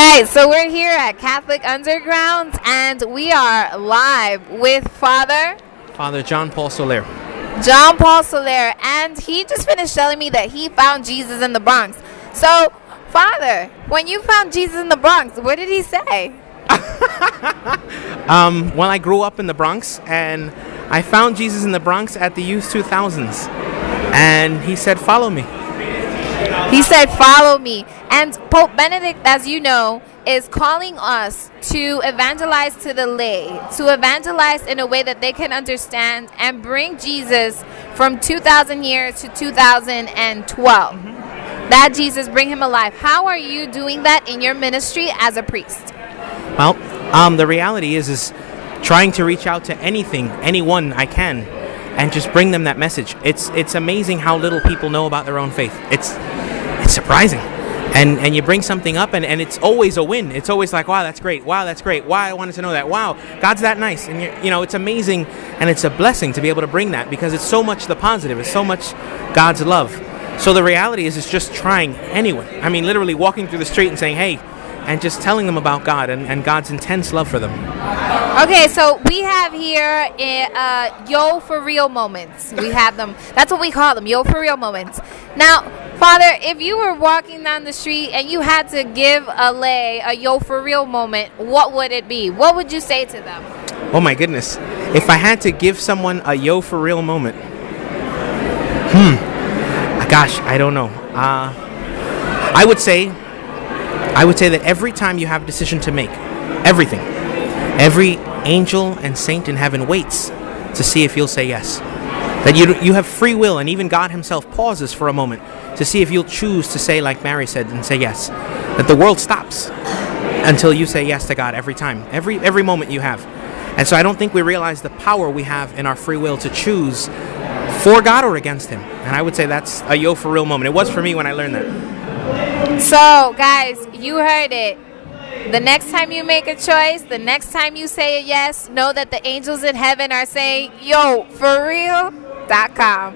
right, so we're here at Catholic Underground, and we are live with Father John Paul Soler. John Paul Soler, and he just finished telling me that he found Jesus in the Bronx. So, Father, when you found Jesus in the Bronx, what did he say? Well, I grew up in the Bronx, and I found Jesus in the Bronx at the Youth 2000s, and he said, "Follow me." He said, "Follow me." And Pope Benedict, as you know, is calling us to evangelize to the lay, to evangelize in a way that they can understand and bring Jesus from 2,000 years to 2012. That Jesus, bring him alive. How are you doing that in your ministry as a priest? Well, the reality is trying to reach out to anyone I can, and just bring them that message. It's amazing how little people know about their own faith. It's surprising. And you bring something up, and it's always a win. It's always like, wow, that's great. Wow, that's great. Wow, I wanted to know that. Wow, God's that nice. And it's amazing, and it's a blessing to be able to bring that, because it's so much the positive. It's so much God's love. So the reality is, it's just trying anyway. I mean, literally walking through the street and saying, hey, and just telling them about God and God's intense love for them. Okay, so we have here Yo for Real moments. We have them. That's what we call them, Yo for Real moments. Now, Father, if you were walking down the street and you had to give a lay a Yo for Real moment, what would it be? What would you say to them? Oh my goodness. If I had to give someone a Yo for Real moment, gosh, I don't know. I would say that every time you have a decision to make, every angel and saint in heaven waits to see if you'll say yes. That you have free will, and even God himself pauses for a moment to see if you'll choose to say, like Mary said, and say yes. That the world stops until you say yes to God every time, every moment you have. And so I don't think we realize the power we have in our free will to choose for God or against him. And I would say that's a Yo for Real moment. It was for me when I learned that. So, guys, you heard it. The next time you make a choice, the next time you say a yes, know that the angels in heaven are saying, yo, for real.com.